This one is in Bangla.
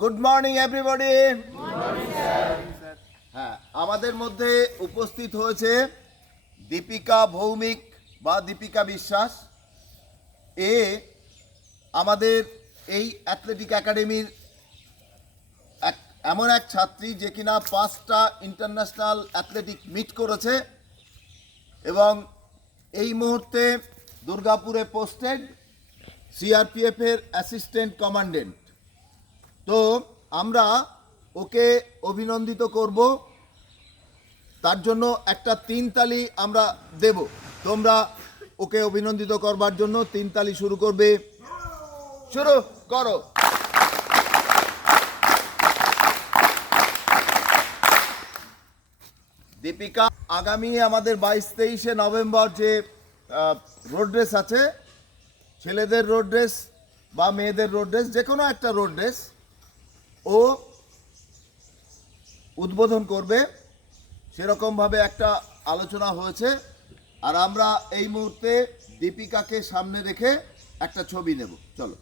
Good morning everybody. হ্যাঁ, আমাদের মধ্যে উপস্থিত হয়েছে দীপিকা ভৌমিক বা দীপিকা বিশ্বাস। এ আমাদের এই অ্যাথলেটিক একাডেমির এমন এক ছাত্রী যে কিনা 5টা ইন্টারন্যাশনাল অ্যাথলেটিক মিট করেছে এবং এই মুহূর্তে দুর্গাপুরে পোস্টেড সিআরপিএফ এর অ্যাসিস্ট্যান্ট কমান্ডেন্ট। তো আমরা ওকে অভিনন্দিত করব, তার জন্য একটা 3 তালি আমরা দেব। তোমরা ওকে অভিনন্দিত করবার জন্য 3 তালি শুরু করবে। শুরু করো। দীপিকা, আগামী আমাদের 22-23 নভেম্বর যে রোড রেস আছে, ছেলেদের রোড রেস বা মেয়েদের রোড রেস, যে কোনো একটা রোড রেস ও উদ্বোধন করবে, সেরকমভাবে একটা আলোচনা হয়েছে। আর আমরা এই মুহূর্তে দীপিকাকে সামনে রেখে একটা ছবি নেব। চলো।